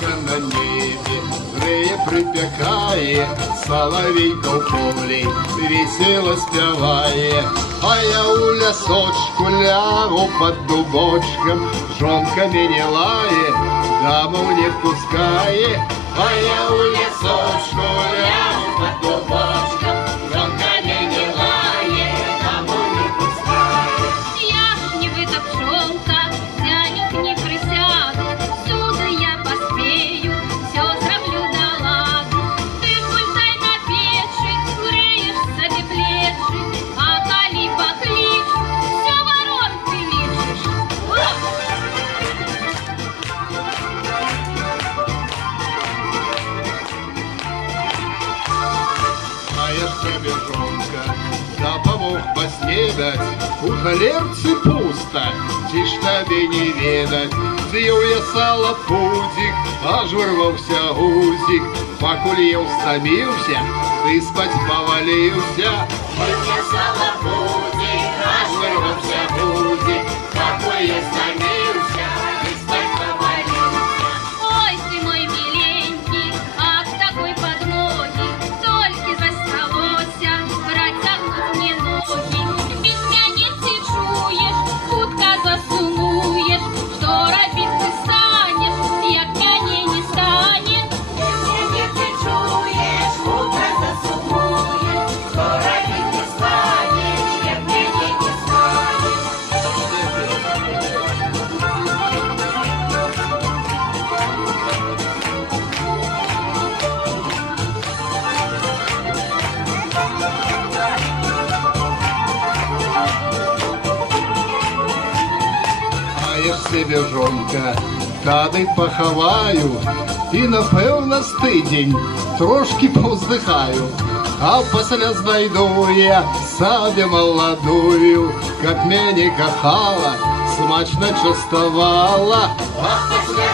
сонечка на небе греє, припікає, соловейко в полі весело співає. А я у лісочку лягу под дубочком, жонка мене лає, даму не впускає. А я у лісочку лягу под дубочком, жонка мене лає, даму не впускає. Я ж не вытопчонка, нянек не присяду, всюду я поспею, все зроблю до ладу. Ты ж гультай на печи, греешь собі плечи, а коли покличу, все ворон ты лечишь. А я ж тебе, жонка, допомог поснедать, у халерцы пусто, ці ж тебе не ведать. З'їв я сало пудzik, аж вирвався гузик, покуль я встамився, ти спать повалився. З'їв я сало пудzik, аж вирвався гузик, покуль я встамився, ти спать повалився. Ой, ты мой миленький, от такой подмоги только засталося, протягнуть мне ноги. Без меня не чуешь, хутко засумуешь, что робить ты станешь, як мяне не станет. Без меня ты чуешь, хутко засумуешь, что робить не станешь, як мяне не станет. А я ж себе, жонка, тады поховаю і, напевно, з тиждень трошки повздихаю. А після знайду я собі молодую, как мене кохала, смачно частовала. А після